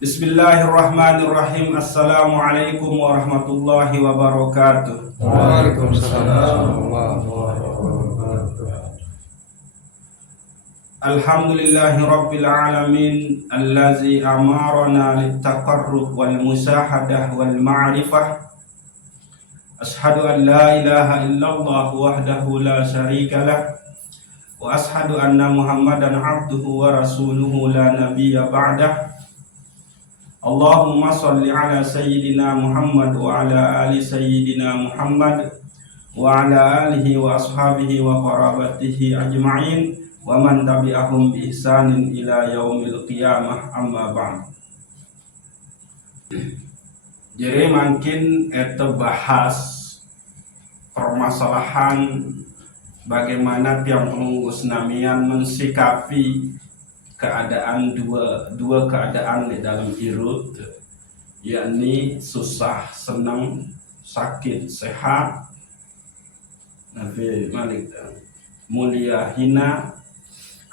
Bismillahirrahmanirrahim. Assalamualaikum warahmatullahi wabarakatuh. Waalaikumsalam warahmatullahi wabarakatuh. Alhamdulillahi rabbil alamin allazi amarana littaqarrub wal musahadah wal ma'rifah. Ashhadu an la ilaha illallah wahdahu la syarikalah wa ashhadu anna Muhammadan abduhu wa rasuluhu la nabiyya ba'dah. Allahumma salli ala sayyidina Muhammad wa ala ali sayyidina Muhammad wa ala alihi wa ashabihi wa qarabatihi ajma'in wa man tabi'ahum bi ihsanin ila yaumil qiyamah, amma ba'd. Jadi makin kita bahas permasalahan bagaimana tiang pengurus namian mensikapi keadaan dua keadaan di dalam hidup, yakni susah senang, sakit sehat, nabi malik, mulia hina,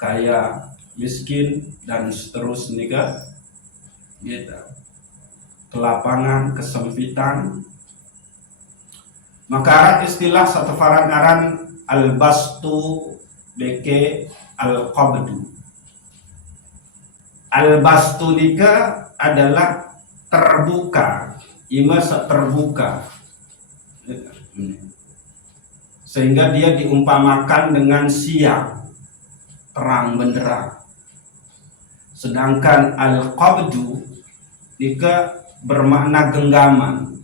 kaya miskin, dan seterusnya gitu. Kelapangan, kesempitan. Maka istilah satu farangaran al-bastu beke al-qabdu. Al-bastu nika adalah terbuka, terbuka, sehingga dia diumpamakan dengan siang, terang benderang. Sedangkan al-qabdu nika bermakna genggaman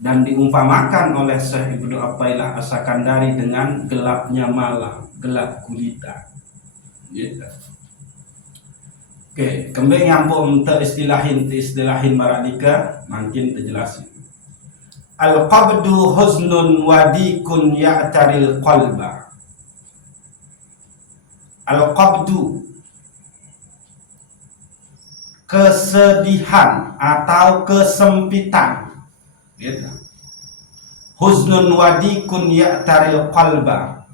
dan diumpamakan oleh Syekh Ibnu Athaillah As-Sakandari dengan gelapnya malam, gelap gulita gitu. Oke, kembali nyambung untuk istilahin maradika makin terjelasin. Al-qabdu huznun wadikun ya'taril qalba. Al-qabdu kesedihan atau kesempitan gitu. Huznun wadikun ya'taril qalba,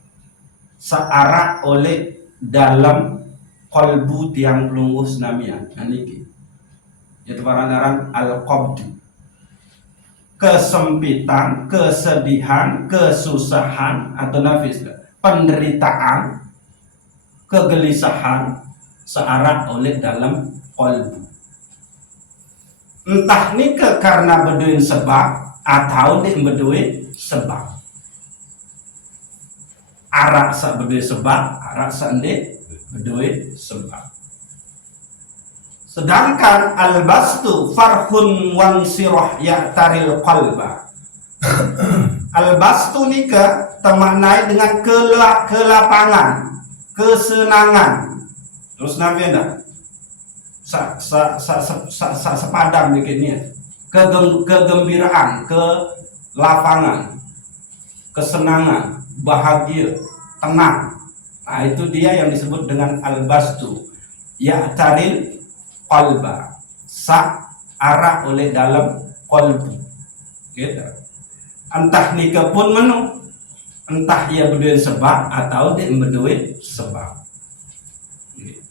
searah oleh dalam kolbu tiang pelunggus namian aniki itu parangaran al-qabdu, kesempitan, kesedihan, kesusahan atau nafis, penderitaan, kegelisahan searah oleh dalam kolbu. Entah nika karena beduin sebab atau nih beduin sebab. Arak sak beduin sebab, arak sak ndek beduin sebab. Sedangkan al-bastu farhun wansirah ya'taril qalba. Al-bastu nika termaknai dengan kelapangan, kesenangan. Terus nabi anda sepadan bikinnya, kegembiraan, kelapangan, kesenangan, bahagia, tenang. Nah, itu dia yang disebut dengan al-bastu ya'taril qalba, arah oleh dalam qalbu gitu. Entah nikah pun menu, entah ia berdua sebab atau dia berdua sebab gitu.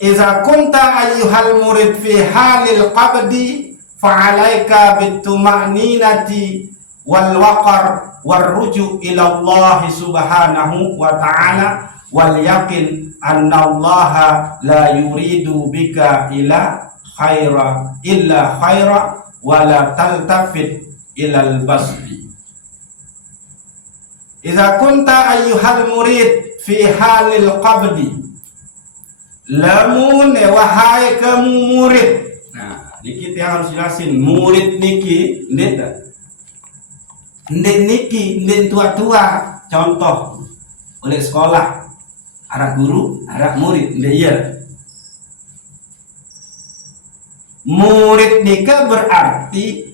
Iza kunta ayyuhal murid fi halil qabdi fa'alaika bituma'ninati wal waqar warruju ila Allah subhanahu wa ta'ala wal yakin anna Allah la yuridu bika illa khaira wa la taltafit ilal basbi. Idza kunta ayyuhal murid fi halil qabdi, lamun wahai kamu murid. Nah, niki yang harus jelasin murid niki ndeta. Ndek niki, ndek tua-tua, contoh oleh sekolah, arak guru, arak murid, ndek iya. Murid nika berarti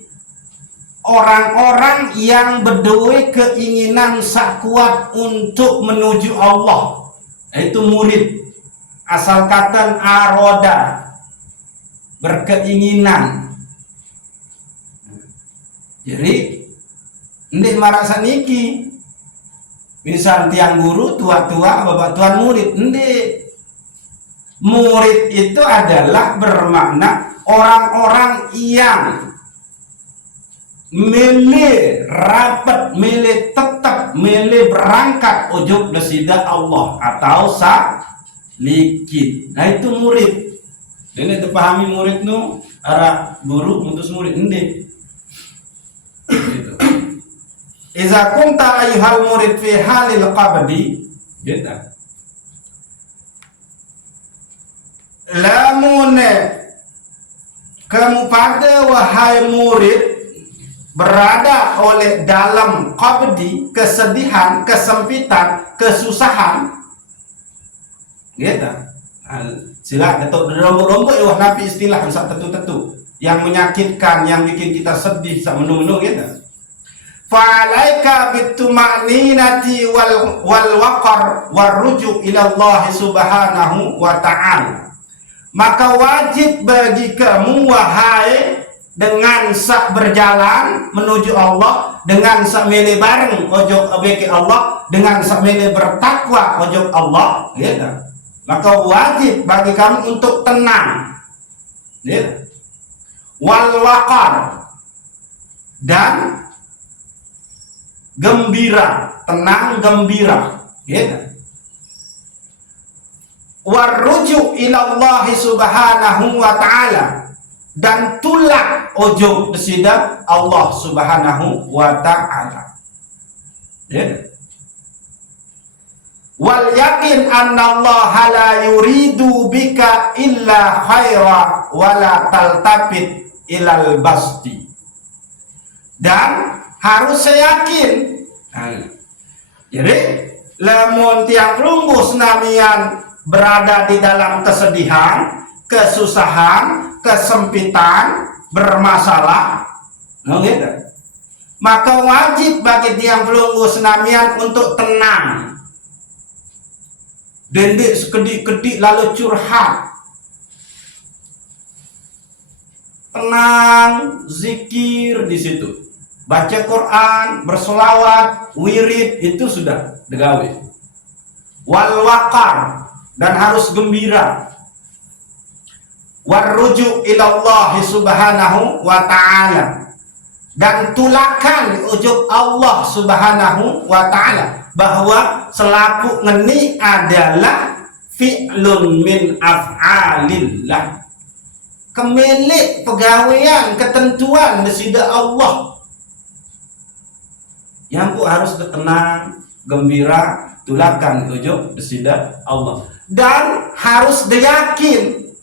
orang-orang yang berdua keinginan sakuat untuk menuju Allah, itu murid. Asal kata aroda, berkeinginan. Jadi ndek marasa niki misal tiang guru tua-tua bapak tuan murid ndek Murid itu adalah bermakna orang-orang yang mele rapat, mele tetap, mele berangkat ujuk desida Allah atau likit. Nah itu murid. Ini dipahami murid nu arah guru mutus murid ini. Gitu. Iza kunta ayyuhal murid fi halil qabdi, gitu. Lamun kamu pada wahai murid berada oleh dalam qabdi, kesedihan, kesempitan, kesusahan, gitu. Sila ketuk rombok-rombok ya nabi istilah sak tetu-tetu yang menyakitkan, yang bikin kita sedih sak menu-menu gitu. Fa'alaika bituma'ninati wal waqar warujuk ila Allah subhanahu wa ta'ala. Maka wajib bagi kamu wahai dengan sak berjalan menuju Allah, dengan sak mele bareng ojok bagi Allah, dengan sak mele bertakwa ojok Allah, gitu. Maka wajib bagi kamu untuk tenang, gitu. Wal waqar, dan gembira, tenang gembira, gitu. Warujuk ila Allah subhanahu wa ta'ala, dan tulak ujung desida Allah subhanahu wa ta'ala, ya. Wal yakin anna Allah la yuridu bika illa khaira wala taltafit ilal basti, dan harus yakin. Jadi lamun tiang pelunggu senamian berada di dalam kesedihan, kesusahan, kesempitan, bermasalah, gitu. Maka wajib bagi tiang pelunggu senamian untuk tenang. Dendik sekedik-kedik lalu curhat. Tenang, zikir di situ. Baca Quran, bersolawat, wirid, itu sudah degawe. Wal waqar, dan harus gembira. Warujuk ila Allah subhanahu wa ta'ala, dan tulakan ujuk Allah subhanahu wa ta'ala, bahwa selaku ngeni adalah fi'lun min af'alillah, kemilik pegawaian ketentuan desida Allah, yang ku harus tenang, gembira, tulakan ujuk desida Allah, dan harus diyakin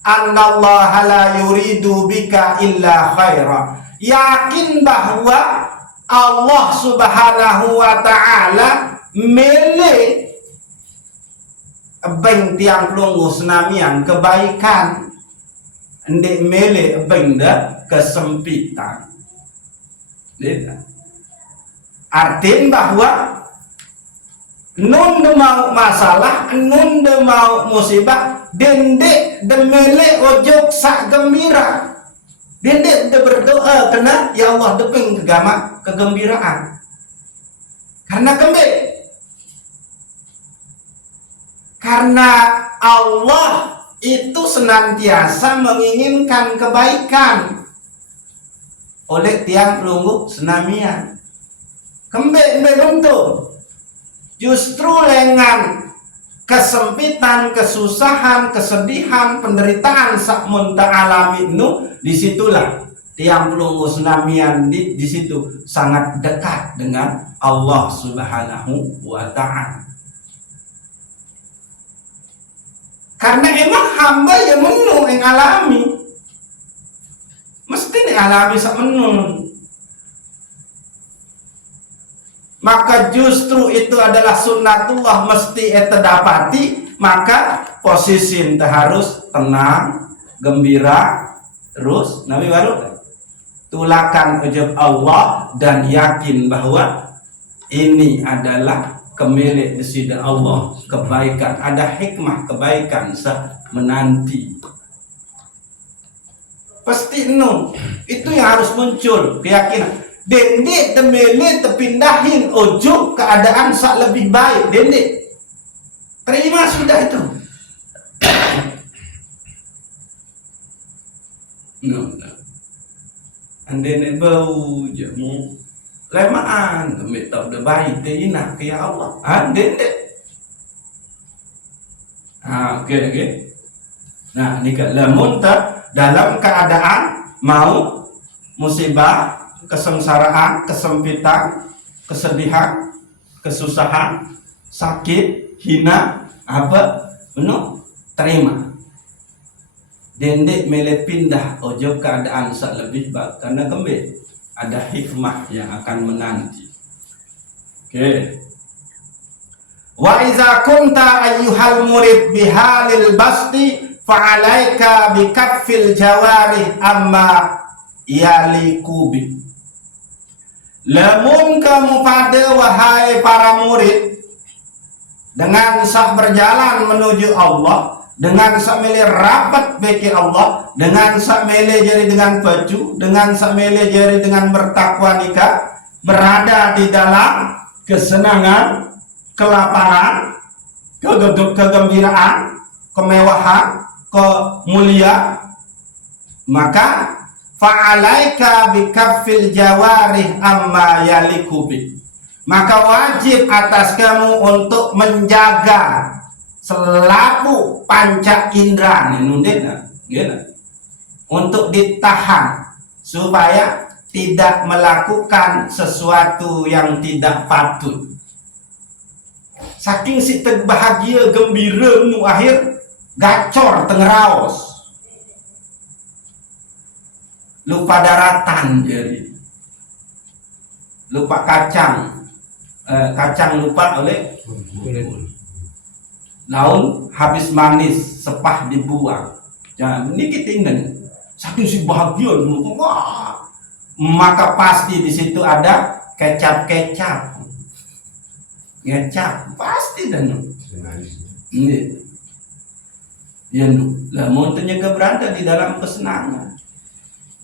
annallaha la yuridu bika illa khaira, yakin bahwa Allah subhanahu wa ta'ala milih beng tiang pelunggu senamian kebaikan, ndek milih beng dah kesempitan. Artin bahwa nun de mau masalah, nun de mau musibah, dendek de milih ojok sak gembira. Dendek de berdoa kena ya Allah depeng kegama kegembiraan. Karena kembali, karena Allah itu senantiasa menginginkan kebaikan oleh tiang pelunggu senamian. Kembali bentuk justru lengan kesempitan, kesusahan, kesedihan, penderitaan sak munta alami nu, disitulah tiang pelunggu senamian di situ sangat dekat dengan Allah subhanahu wa ta'ala. Karena emang hamba yang menu yang alami, mesti yang alami sak menu. Maka justru itu adalah sunnatullah mesti eta dapati. Maka posisi ente harus tenang, gembira, terus Nabi baru tulakan ujub Allah dan yakin bahwa ini adalah kemilik desida Allah, kebaikan, ada hikmah kebaikan menanti. Pasti itu yang harus muncul keyakinan. Dendek temele terpindahin ujuk keadaan sak lebih baik. Dendek terima sudah itu. No. Andai bau je mu lemaan kami tak ada baik nak ke ya Allah. Andai deh. Okey. Nah, ni kan lamun dalam keadaan mau musibah, kesengsaraan, kesempitan, kesedihan, kesusahan, sakit, hina, apa? Terima. Dendek mele pindah ojo keadaan sak lebih baik karena kembali ada hikmah yang akan menanti. Oke. Wa iza kunta ayyuhal murid bihalil basti fa'alaika bikaffil jawarih amma yalikubi. Lamun kamu pada wahai para murid dengan sak berjalan menuju Allah, dengan sak mele rapat beki Allah, dengan sak mele jari dengan baju, dengan sak mele jari dengan bertakwa nikah, berada di dalam kesenangan, kelaparan, kegembiraan, kemewahan, kemuliaan, maka fa'alaika bikaffil jawarih amma yalikubi. Maka wajib atas kamu untuk menjaga selaku panca indera untuk ditahan supaya tidak melakukan sesuatu yang tidak patut. Saking si bahagia gembira nu akhir gacor tengeraos, lupa daratan jadi, lupa kacang lupa oleh laun habis manis sepah dibuang. Jangan ini kita ingin saking si bahagia dulu, wah, maka pasti di situ ada kecap pasti dan ini ya lah mau ternyata berada di dalam kesenangan.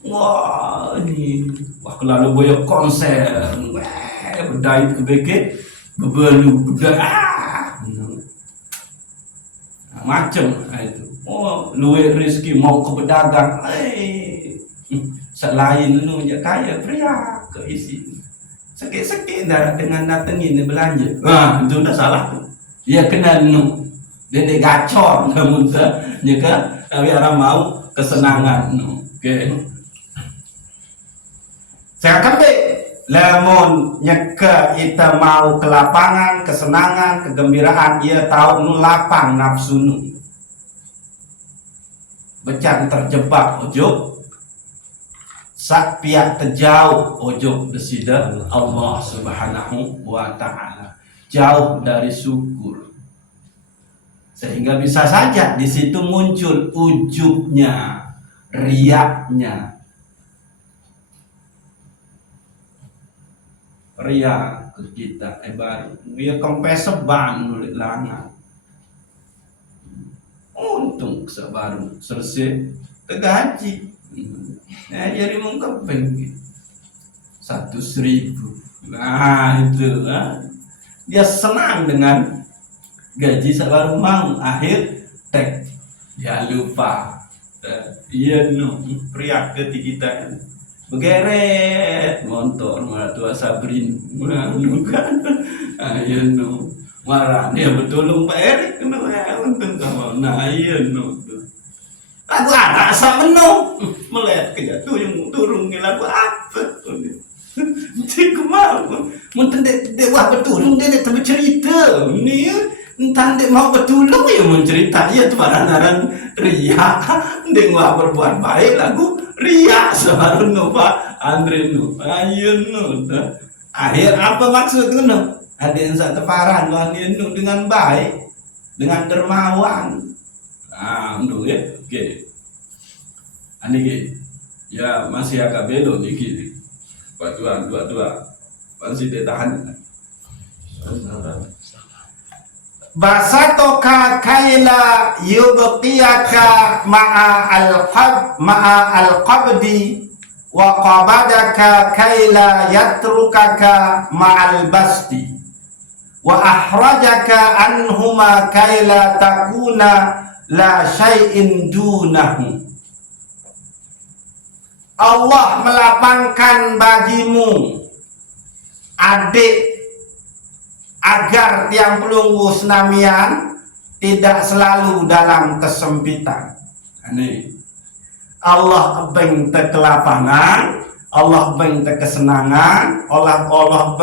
Wah ini kalau boyok konser berdaya kebeke bebelu macam itu. Oh, luwe rezeki mau ke pedagang, selain lu je kaya pria ke isi sakit dah dengan datengin belanja. Itu dah salah tu. Dia kena nu dia gacor namun nyeka orang mau kesenangan nu. Okey. Saya kembali lamun nyeka ita mau kelapangan, kesenangan, kegembiraan, ia tahu nu lapang nafsu nu. Becan terjebak ojo sak pihak terjauh ojo desida Allah Subhanahu wa taala, jauh dari syukur. Sehingga bisa saja di situ muncul ujubnya, riaknya. Ria ke kita baru dia kempes seban nulit langan untung sebaru selesai tergaji jadi mengkepeng 100.000. Nah itu dia senang dengan gaji sebaru mau akhir tek dia lupa iya pria ke kita begeret motor malah tua Sabrin bukan ayo marah dia betulung Pak Erik untung kamu lagu anak asa menung melihat kejatuh yang turun ke lagu apa cik mau mungkin dewa betulung dia tak bercerita ni entah dia mau betulung ya mencerita dia tu barang-barang ria dewa berbuat baik lagu ria sebaru Pak Andre ayo akhir apa maksud ada yang satu paran dengan baik, dengan dermawan. Ya, oke. Ini ya masih agak belok nih Pacuan dua masih ditahan. Basatoka kaila yubqiyaka ma'a al-qabdi wa qabadaka kaila yatrukaka ma'al basti wa ahrajaka anhuma kaila takuna la syai'in dunahu. Allah melapangkan bagimu adik agar tiang pelunggu senamian tidak selalu dalam kesempitan. Ini Allah beng kelapangan, Allah beng kesenangan, Allah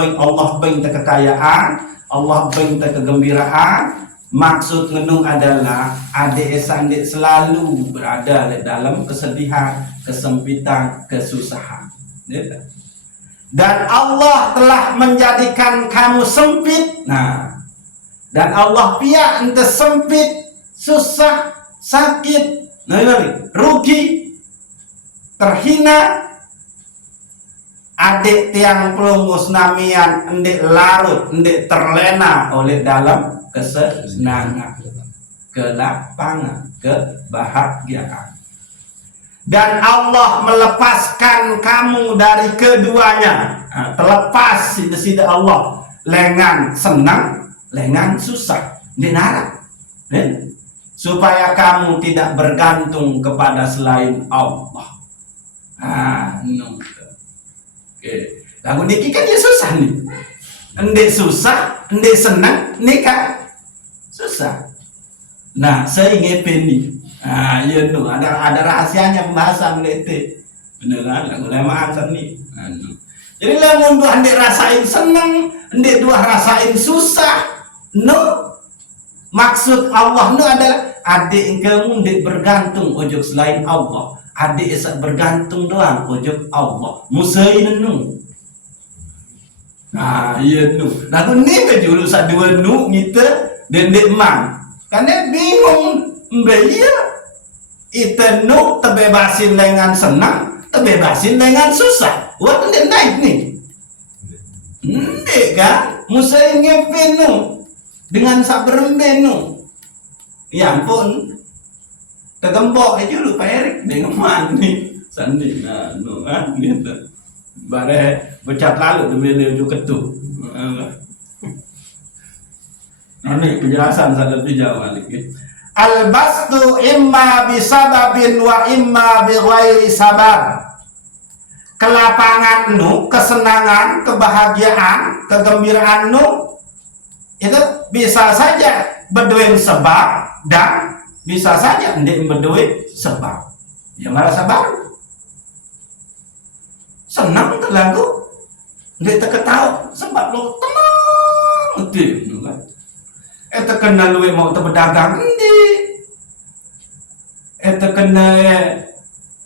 beng kekayaan, Allah beng kegembiraan. Maksud ngenung adalah adik sandik selalu berada dalam kesedihan, kesempitan, kesusahan. Dan Allah telah menjadikan kamu sempit. Nah, dan Allah pihak ente sempit, susah, sakit, rugi, terhina. Adik tiang pelunggu senamian endik larut, endik terlena oleh dalam kesenangan, kelapangan, kebahagiaan. Dan Allah melepaskan kamu dari keduanya. Nah, terlepas sida Allah lengan senang, lengan susah, dinara. Supaya kamu tidak bergantung kepada selain Allah. Oke. Lagu niki kan dia susah nih. Endek susah, endek senang, nikah susah. Nah, saya ngepen nih. Iya tuh, ada rahasianya pembahasan itu. Beneran, lagu lama ansar nih. Jadi lamun dua endek rasain senang, endek dua rasain susah. No. Maksud Allah no adalah adik kamu endek bergantung ojok selain Allah. Adik esak bergantung doang ojok Allah. Musain nu. Iya nu. Lagu ni ke julu sak dua nu ngita dan dek mang. Karena bingung mbaya. Ita nu terbebasin dengan senang, terbebasin dengan susah. Wah ndek naik nih. Ndek kan? Musain ngepin nu dengan sak beremben nu. Ya ampun. Tegembok aja lu Pak Erik dengan mani sandi nu gitu. Bare becat lalu demi menuju ketu. Ini penjelasan saya lebih jauh lagi. Al-bastu imma bisababin wa imma bighairi sabab. Kelapangan nu, kesenangan, kebahagiaan, kegembiraan nu itu bisa saja berdua sebab dan bisa saja ndek berdua sebab. Ya merasa baru. Senang terlagu, ndek terketawa sebab lo tenang gitu kan. Kena luwe mau berdagang ndek. Kena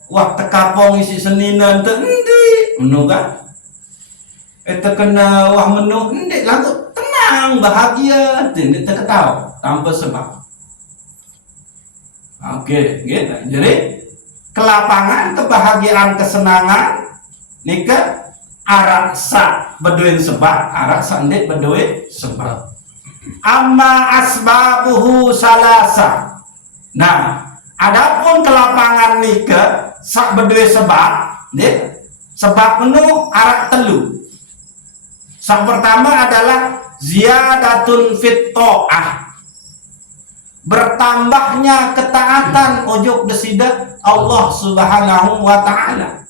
waktu kapong isi seninan tu ndek, menu kan. Kena wah menu ndek lagu tenang bahagia, ndek terketawa tanpa sebab. Oke, gitu. Jadi kelapangan, kebahagiaan, kesenangan nika arak sak beduin sebab, arak sandik beduin sebab. Amma asbabuhu salasa. Nah, adapun kelapangan nika sak beduin sebab, sebab menu arak telu. Sak pertama adalah ziyadatun fit ta'ah. Bertambahnya ketaatan ojok desida Allah Subhanahu wa ta'ala.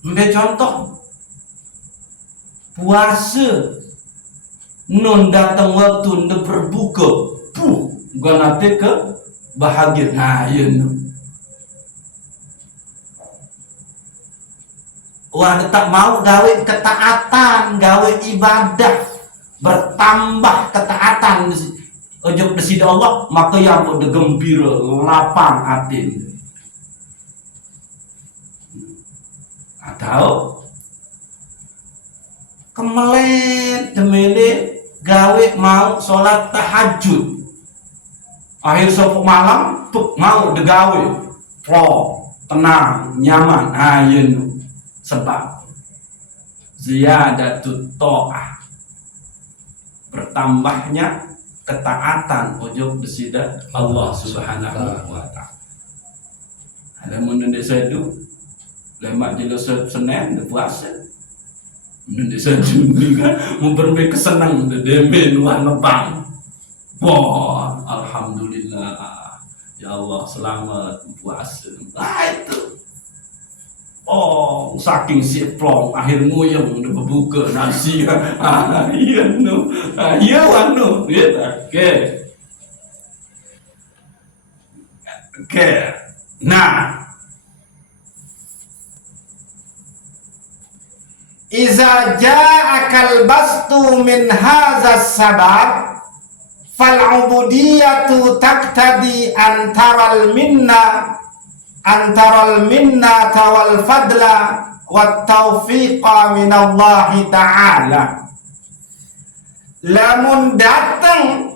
Ambil contoh puasa non datang waktu nda berbuka gua nanti ke bahagia. Nah iya no. Wah tak mau gawe ketaatan, gawe ibadah, bertambah ketaatan ojok desida Allah, maka yang pada gembira, lapang hati. Atau kemelet demele gawe mau sholat tahajud. Akhir sopok malam mau degawe, tenang, nyaman. Ayen sebab ziyadatut ta'ah, bertambahnya ketaatan ojok desida Allah Subhanahu wa ta'ala. Ada menunduk sedu lemak jelas Senin puasa. Menunduk sedu ni kan memperbaiki kesenang dembe nuan nebang. Wah, alhamdulillah. Ya Allah, selamat puasa. Nah itu. Oh, saking siplong akhir nguyeng udah buka nasi. Iya no. Iya wano. Oke. Oke. Nah, iza ja'akal bastu min hadzas sabab fal ubudiyatu taqtadi antaral minna wal fadla wat taufiqa minallahi ta'ala. Lamun datang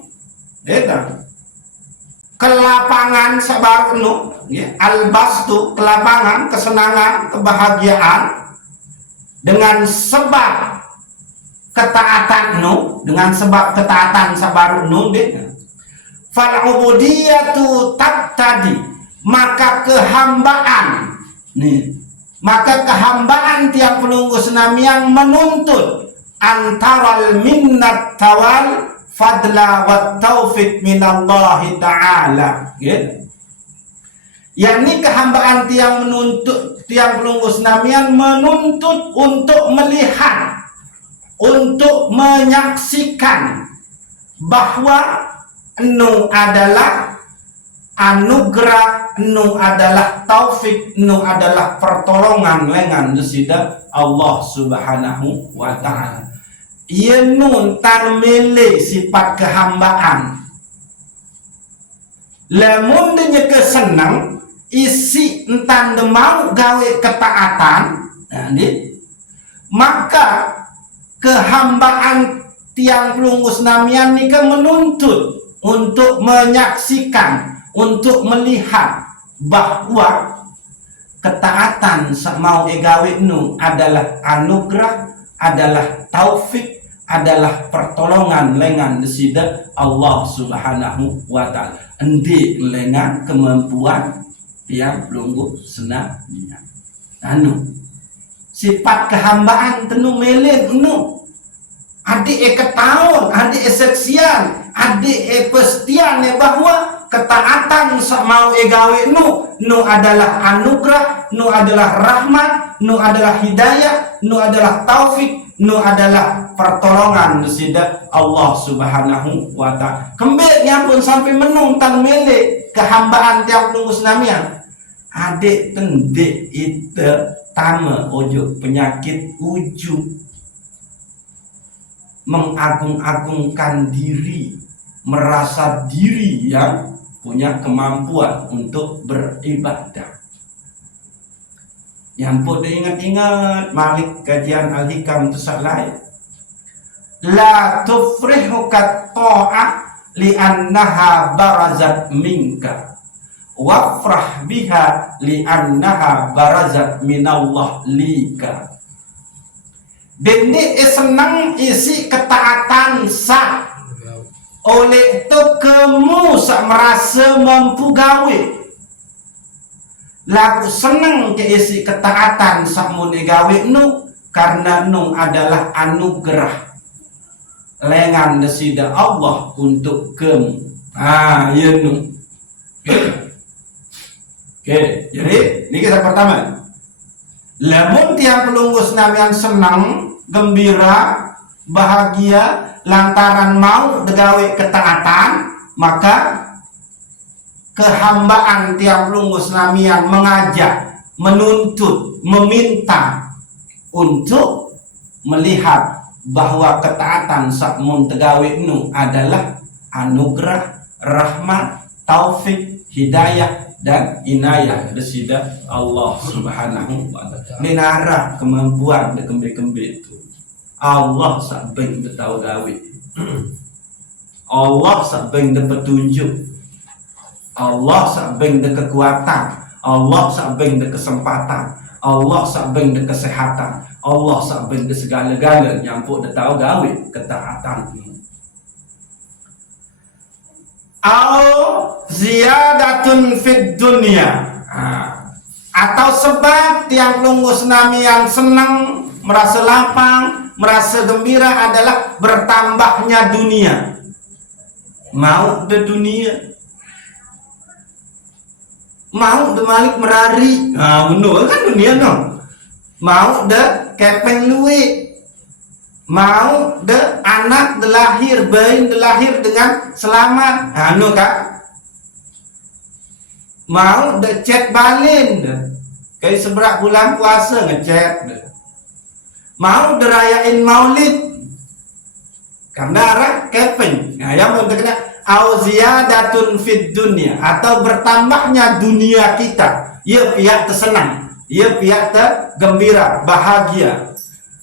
ke lapangan sabarnu ya, al-bastu ke lapangan kesenangan kebahagiaan dengan sebab ketaatanmu, dengan sebab ketaatan sabarnu deh. Fal ubudiyatu taqtadi, maka kehambaan nih, maka kehambaan tiap pelunggu senam yang menuntut antaral minnat tawal fadla wat taufiq minallahi ta'ala gitu. Yakni kehambaan tiang menuntut, tiang pelunggu senamian menuntut untuk melihat, untuk menyaksikan bahwa enu adalah anugerah, enu adalah taufik, enu adalah pertolongan lengan desida Allah Subhanahu wa ta'ala. Ia nun tan milih sifat kehambaan. Lamun denya kesenang isi entan mau gawe ketaatan, nah, maka kehambaan tiang pelunggus namian nika menuntut untuk menyaksikan, untuk melihat bahwa ketaatan mau egawe nu adalah anugerah, adalah taufik, adalah pertolongan lengan desida Allah Subhanahu wa ta'ala. Endi lengan kemampuan tiang pelunggu senamian. Sifat kehambaan tenu melin adik ketahuan, adik seksian, adik pestian bahwa ketaatan mau egawe nu adalah anugerah, nu adalah rahmat, nu adalah hidayah, nu adalah taufik, nu adalah pertolongan desida Allah Subhanahu wa ta'ala. Kembeknya pun sampai menungtang mele kehambaan tiap pelunggus namian. Adik pendek itu tama ojo penyakit ujub, mengagung-agungkan diri, merasa diri yang punya kemampuan untuk beribadah. Yang pun diingat-ingat Malik kajian Al-Hikam itu lain. La tufrihuka ta'ah li'annaha barazat minka wafrah biha li'annaha barazat minallah lika. Dende senang isi ketaatan sah. Oleh itu kamu merasa mampu gawe. Laku senang ke isi ketaatan sah mune gawe nu karena nu adalah anugerah lengan desida Allah untuk kamu. Ya nu. Oke, jadi ini kisah pertama. Lamun tiang pelunggu senamian senang, gembira, bahagia lantaran mau degawe ketaatan, maka kehambaan tiang pelunggu senamian mengajak, menuntut, meminta untuk melihat bahwa ketaatan sakmun tegawe nu adalah anugerah, rahmat, taufik, hidayah dan inayah desida Allah Subhanahu wa ta'ala. Minara kemampuan de kembe-kembe itu Allah sabeng de tau gawe. Allah sabeng de petunjuk. Allah sabeng de kekuatan. Allah sabeng de kesempatan. Allah sabeng de kesehatan. Allah sabeng de segala-gala yang pun de tau gawe ketaatan ini. Ziyadatun fid dunya, atau sebab tiang pelunggu senami yang senang, merasa lapang, merasa gembira adalah bertambahnya dunia. mau de dunia, mau de malik merari, menurut kan dunia no, mau de kepeng luwe, mau de anak de lahir, bayi de lahir dengan selamat, no kak, mau de chat balin, kayak seberak bulan puasa ngechat, mau de rayain maulid, karena arah kepeng, yang mau terkena auziyadatun fid dunia, atau bertambahnya dunia kita, ia pihak tersenang, ia pihak tergembira, bahagia.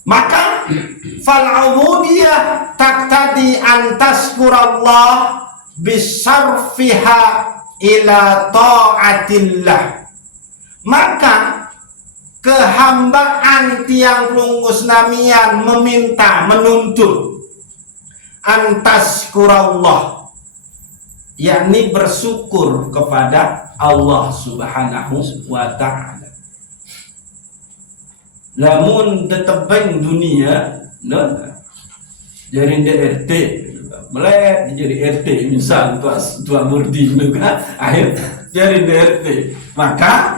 Maka fal'ubudiyah taqtadi an tazkurallah bisarfiha ila ta'atillah. Maka kehambaan tiang pelunggus namian meminta, menuntut antazkurallah, yakni bersyukur kepada Allah Subhanahu wa ta'ala. Lamun tetebeng dunia, jadi RT, melek jadi RT, misal tua murdi juga, akhir jadi RT, maka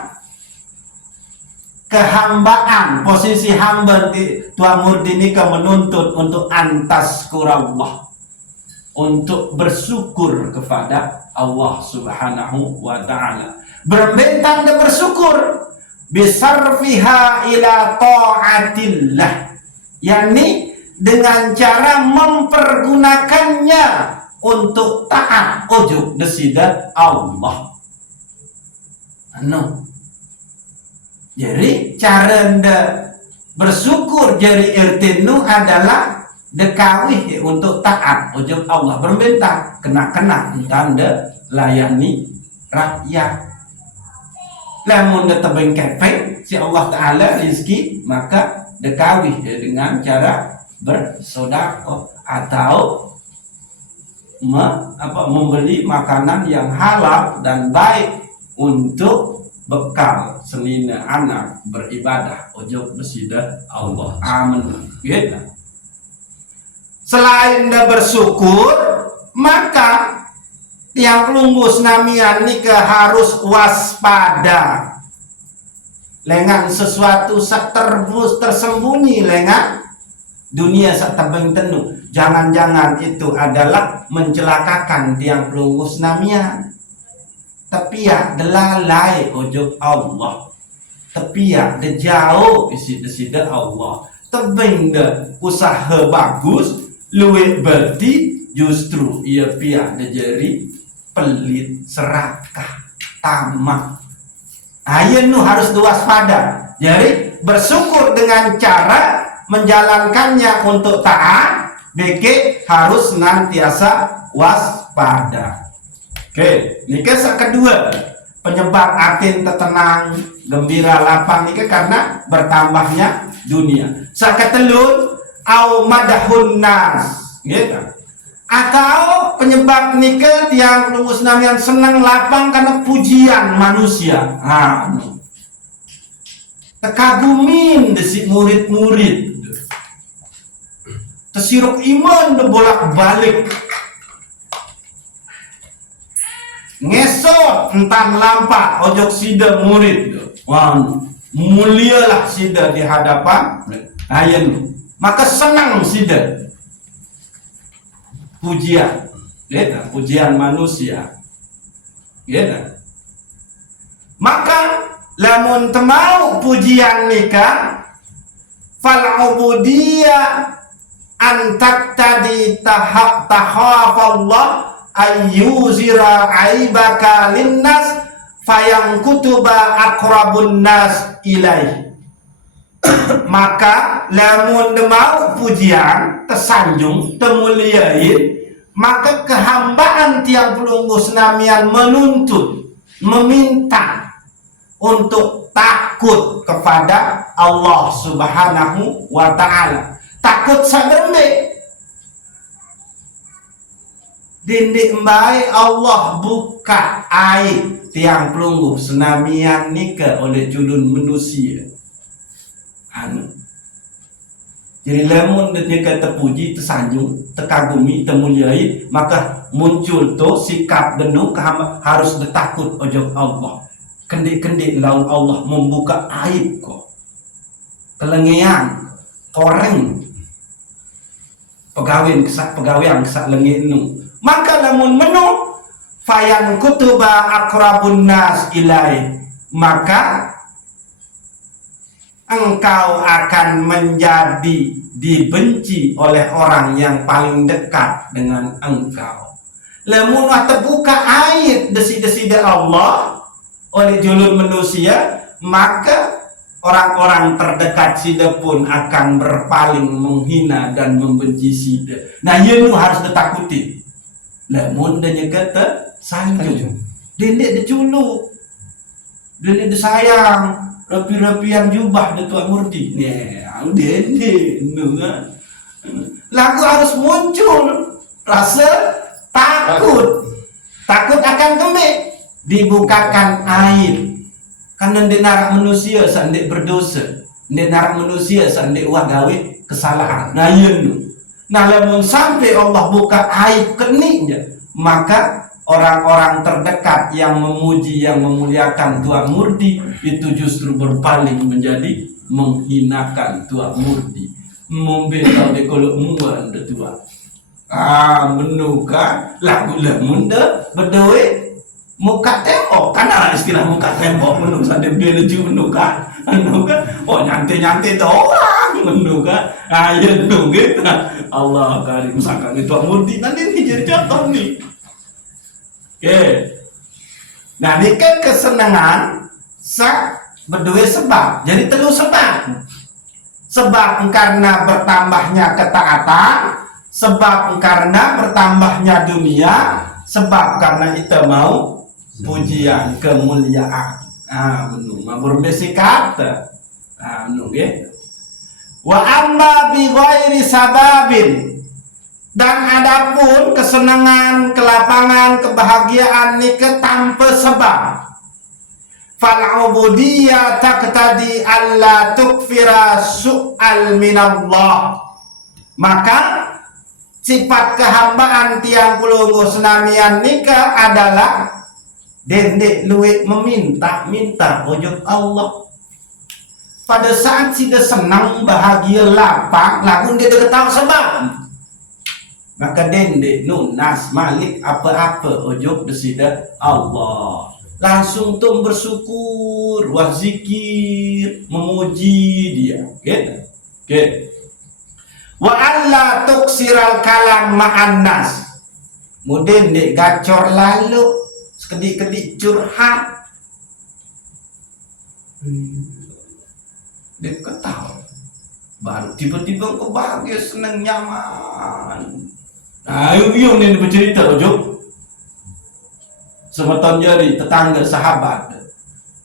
kehambaan, posisi hamba di tua murdi ini menuntut untuk antazkurallah, untuk bersyukur kepada Allah Subhanahu wa ta'ala, berbentang dan bersyukur bisarfiha ila ta'atillah, yakni dengan cara mempergunakannya untuk taat ojo desida Allah. Jadi cara anda bersyukur jadi RT nu adalah dekawih untuk taat ojo Allah, berbentang kena tanda layani rakyat. Lamun de tebeng kepeng si Allah Ta'ala rizki, maka dekawih dengan cara bersedekah atau membeli makanan yang halal dan baik untuk bekal senina anak beribadah ojo besida Allah. Amin. Gitu. Selain dah bersyukur, maka tiang pelunggus namian nikah harus waspada lengan sesuatu tersembunyi lengan dunia satebeng tenu. Jangan-jangan itu adalah mencelakakan tiang pelunggus namian. Tapi ya delalai ojo Allah, tapi ya de jauh isi-isi Allah, tebeng de usaha bagus, luwe berarti justru ia pihak de jeri pelit, serakah, tamak. Ayen nu harus waspada. Jadi bersyukur dengan cara menjalankannya untuk taat, BK harus senantiasa waspada. Oke, ini kisah kedua penyebab atin tertenang, gembira, lapang ini karena bertambahnya dunia. Saketelun au madahun nas, gitu. Atau penyebab nikah tiang pelunggus namian senang lapang karena pujian manusia. Tekagumin desi murid-murid, tesiruk iman bolak-balik, ngesot entang lampak ojok sida murid. Wah, mulialah sida di hadapan ayen, maka senang sida. Pujian, gitu, pujian manusia, gitu. Maka lamun temau pujian nikah, fal ubudiyah antak tadi tahafallah ayyuzira aibaka linnas fayang kutuba akrabun nas ilaih. Maka lamun demau pujian tersanjung temuliain, maka kehambaan tiang pelunggus namian menuntut, meminta untuk takut kepada Allah Subhanahu wa ta'ala. Takut sagrembe dindik mbai Allah buka aib tiang pelunggu senamian nikah oleh julun manusia. Jadi lamun dia kata puji, tersanjung, terkagumi, termuliai, maka muncul tu sikap benuh harus bertakut ojok Allah. Kendik-kendik laun Allah membuka aib kau. Kelengian, koreng, pegawaian kesak lengi nu. Maka lamun menu fayan kutuba akrabun nas ilai, maka engkau akan menjadi dibenci oleh orang yang paling dekat dengan engkau. Lamun terbuka aib desi-desida Allah oleh julur manusia, maka orang-orang terdekat sida pun akan berpaling menghina dan membenci sida. Nah, ia harus ditakuti. Lamun dia kata sanjung, dia diculuk, dia disayang, rapi-rapian jubah dia Tuan Murti. Lagu harus muncul rasa takut akan kembali, dibukakan aib. Karena dia narak manusia sandik berdosa, dia narak manusia sandik wah gawe kesalahan. Nah lamun sampai Allah buka aib keniknya, maka orang-orang terdekat yang memuji, yang memuliakan Tuan Murti itu justru berpaling menjadi menghinakan Tuan Murti, membela dekolok muan de Tuan. Menuka lagu munda berdoa muka tembok, karena istilah muka tembok menuk sadep dia lucu menuka oh nyantai orang menuka ayo gitu. Allah karim sangka itu Murti nanti ini jadi contoh nih. Oke. Nah, ini kan kesenangan sak berdua sebab. Jadi telu sebab. Sebab karena bertambahnya ketaatan, sebab karena bertambahnya dunia, sebab karena kita mau pujian, kemuliaan. Benar. Berbesi kata. Benar. Wa amma bi ghairi sababin, dan adapun kesenangan, kelapangan, kebahagiaan nikah tanpa sebab, fal ubudiyah taqtadi alla tukfira su'al minallah, maka sifat kehambaan tiang pulunggu senamian nikah adalah dendek luwek meminta ojok Allah. Pada saat dia senang, bahagia, lapang, lagun dia tahu sebab, maka dendek nunas malik apa-apa ojok desida Allah. Langsung tuh bersyukur, wazikir, memuji dia. Oke. Wa alla tuksiral kalam ma'an nas, mudin dek gacor lalu sekedik-kedik curhat. Dia ketawa, baru tiba-tiba kau bahagia, senang, nyaman. Nah, yung ini bercerita ojok semeton jari tetangga sahabat,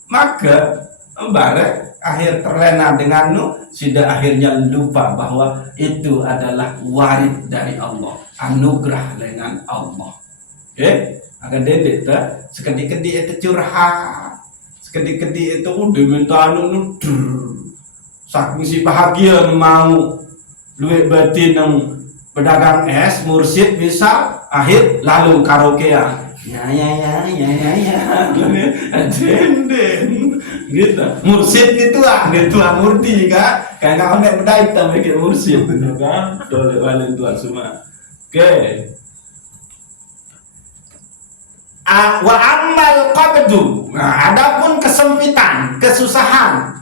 maka barek akhir terlena dengan sudah akhirnya lupa bahwa itu adalah warid dari Allah, anugerah dengan Allah. Agar dedek sekedik-kedik itu curhat, sekedik-kedik itu udah minta saking si bahagia mau luwek batin yang pedagang es mursid bisa akhir lalu karaokean ya denden gitu mursid gitu Murti kan karena orang bedai kita bikin mursid kan boleh balik tuan semua. Oke. Wa ammal qabdu, nah adapun kesempitan, kesusahan,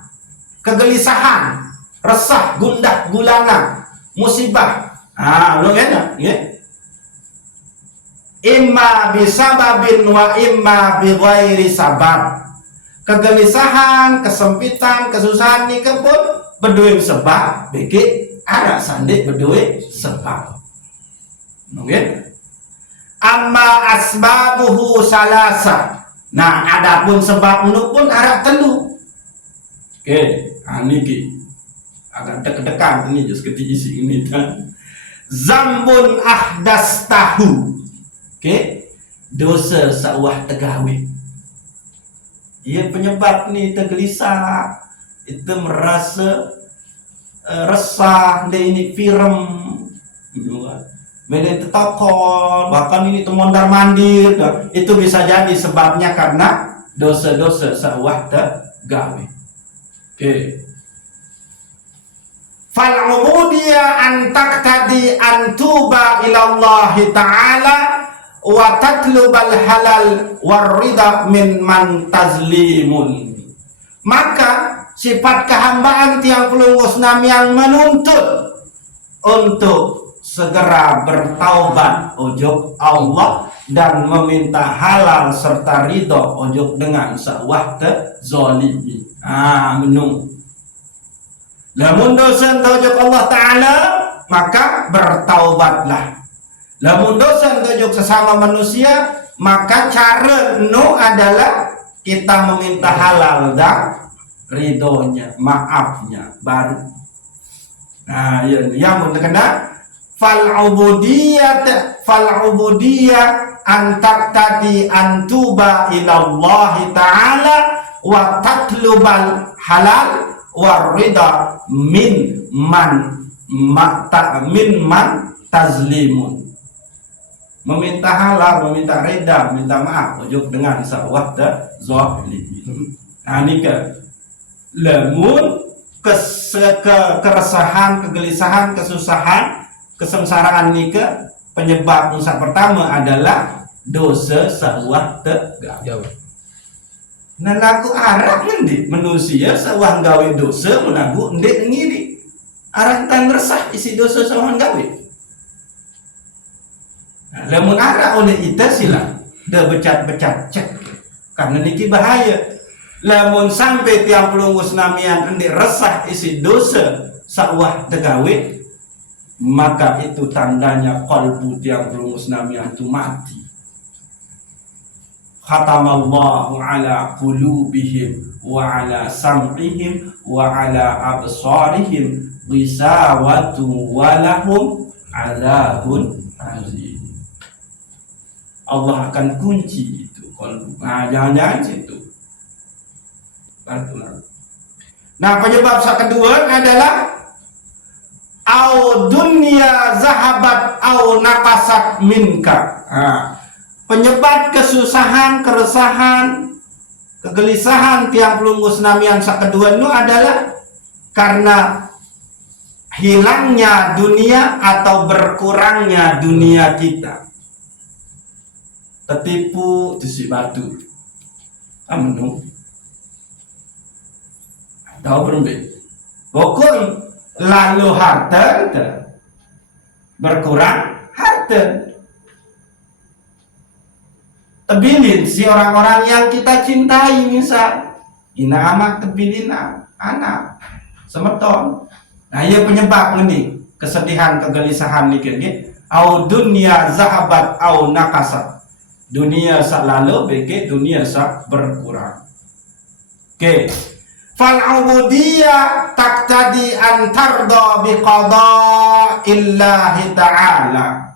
kegelisahan, resah, gundah gulana, musibah. Lo enak, ya? Imma bisababin wa imma bi ghairi sabab. Kegelisahan, kesempitan, kesusahan ni pun berdua sebab, bikin ada sandik berdua sebab. Mungkin amma asbabuhu salasa. Nah, adapun sebab pun ada telu. Oke, niki agak deg-degan ini just ketika isi ini dan zambun ahdas tahu. Oke, dosa sawah tegawe. Ia penyebab nih tergelisah, itu merasa resah, ini firem, beda tetokol, bahkan ini mondar mandir, itu bisa jadi sebabnya karena dosa-dosa sawah gawe. Oke. Fal ubudiyah an taqtadi an tuba ila Allah Ta'ala wa tatlubal halal warida min man tazlimun. Maka sifat kehambaan tiang pelunggus nam yang menuntut untuk segera bertaubat ojok Allah dan meminta halal serta ridho ojok dengan sawah zalimi. Menung. Lamun dosa ojok Allah Ta'ala maka bertaubatlah. Lamun dosa ojok sesama manusia maka cara adalah kita meminta halal dan ridhonya, maafnya baru. Yang kena fal ubudiyah an taqtadi an tuba ila Allah Ta'ala wa tatlubal halal warida min man tazlimun. Meminta halal, meminta reda, minta maaf ujuk dengan sawah zalimin. Ini lamun keresahan, kegelisahan, kesusahan, kesengsaraan nika penyebab unsur pertama adalah dosa sawah gawe. Nah laku arah ngendi manusia sawah gawe dosa menagu ndek ngiri. Arah tan resah isi dosa sawah gawe. Nah, lamun arah oleh ita sila dah becat-becat cek. Karena niki bahaya. Lamun sampai tiang pelunggus namian ndek resah isi dosa sawah gawe, maka itu tandanya qalbu tiang pelunggus namian itu mati. Khatamallahu ala qulubihim wa ala sam'ihim wa ala absarihim ghisawatu wa lahum azabun azim. Allah akan kunci itu qalbu. Jangan-jangan situ. Nah, penyebab kedua adalah au dunya zahabat au naqasat minka. Penyebab kesusahan, keresahan, kegelisahan tiang pelunggus namian kedua itu adalah karena hilangnya dunia atau berkurangnya dunia kita. Tertipu di batu. Menung. Tahu berembik. Pokok lalu harta berkurang harta. Tebilin si orang-orang yang kita cintai, misal ina amat tebilin anak semeton. Nah ia penyebab ini kesedihan, kegelisahan nih au dunia zahabat au nakasat. Dunia sak lalu beke dunia sak berkurang. Oke. Fal ubudiyah taqtadi an tarda bi qada'illahi ta'ala.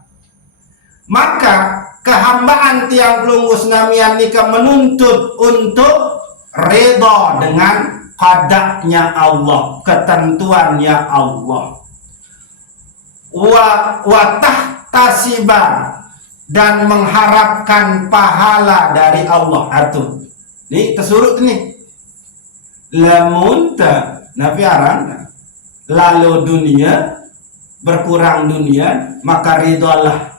Maka kehambaan tiang pelunggus namian nikah menuntut untuk reda dengan qada'nya Allah, ketentuannya Allah. Wa tahtasiban dan mengharapkan pahala dari Allah. Atuh. Ini tersurut nih. Lamun nafiaran lalu dunia berkurang dunia, maka ridalah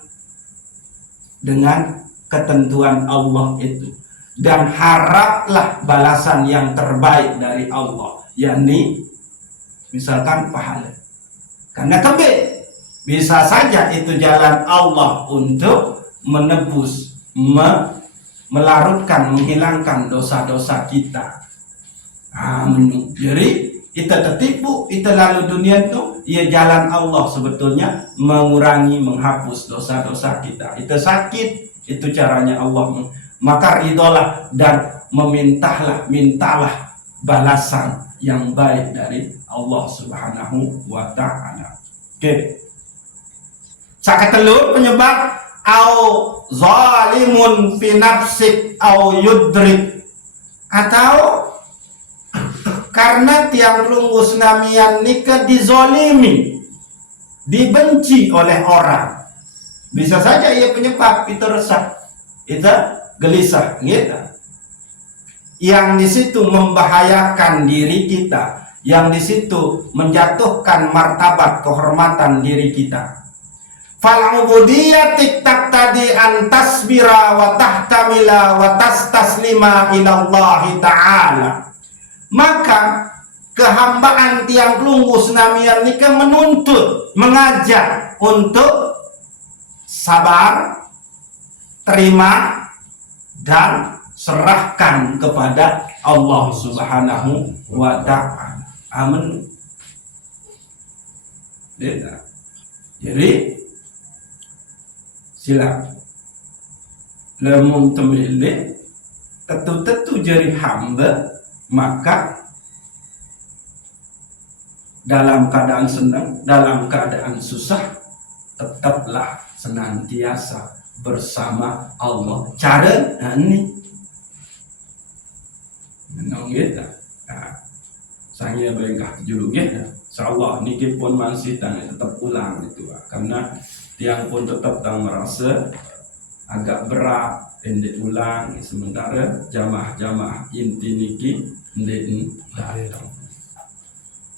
dengan ketentuan Allah itu dan haraplah balasan yang terbaik dari Allah, yakni misalkan pahala. Karena bisa saja itu jalan Allah untuk menebus, melarutkan, menghilangkan dosa-dosa kita. Jadi kita tertipu, kita lalu dunia itu ia jalan Allah sebetulnya mengurangi, menghapus dosa-dosa kita. Itu sakit, itu caranya Allah. Maka ridolah dan mintalah balasan yang baik dari Allah Subhanahu wa Ta'ala. Oke. Sakatelur penyebab au zalimun fi nafsik au yudrik, atau karena tiang lunggus namian nika dizolimi, dibenci oleh orang. Bisa saja ia penyebab itu resah, itu gelisah, gitu. Yang di situ membahayakan diri kita, yang di situ menjatuhkan martabat kehormatan diri kita. Fal ubudiyatik taqtadi an tasbira wa tahtamila wa tastaslima ila Allah Ta'ala. Maka kehambaan tiang lunggus namian nika menuntut, mengajak untuk sabar, terima, dan serahkan kepada Allah Subhanahu wa Ta'ala. Amin. Jadi sila lamun temile tetu-tetu jadi hamba, maka dalam keadaan senang, dalam keadaan susah, tetaplah senantiasa bersama Allah. Cara ini kita saya berengkah julu ya. Insyaallah niki pun masih tetap ulang itu, karena tiang pun tetap merasa agak berat endek ulang, sementara jamaah-jamaah inti niki endek datang.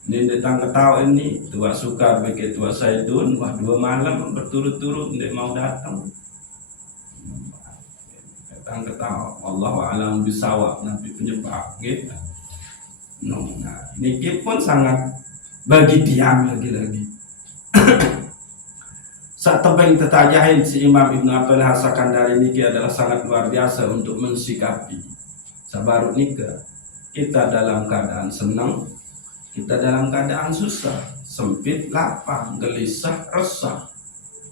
Ini datang ketawa ini tua suka bagi tua Saidun, wah 2 malam berturut-turut endek mau datang. Datang ketawa, wallahu a'lam bisawab, nabi penyebab gitu. Nah, niki pun sangat bagi tiang lagi-lagi. Saat tebing tetajahin si Imam Ibn Abdul Hasakandari niki adalah sangat luar biasa untuk mensikapi. Sabarut nika kita dalam keadaan senang, kita dalam keadaan susah, sempit, lapang, gelisah, resah.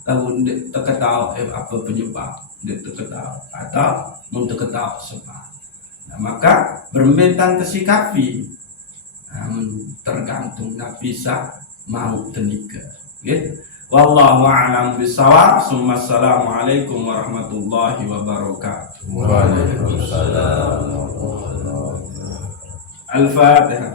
Lalu terketawa apa penyebab dia terketawa atau mau terketawa sebab. Nah, maka bermintaan tersikapi, tergantung nak bisa mau tenika. Gitu. Wallahu a'lam bishawab. Assalamualaikum warahmatullahi wabarakatuh. Waalaikumsalam warahmatullahi wabarakatuh. Al-Fatihah.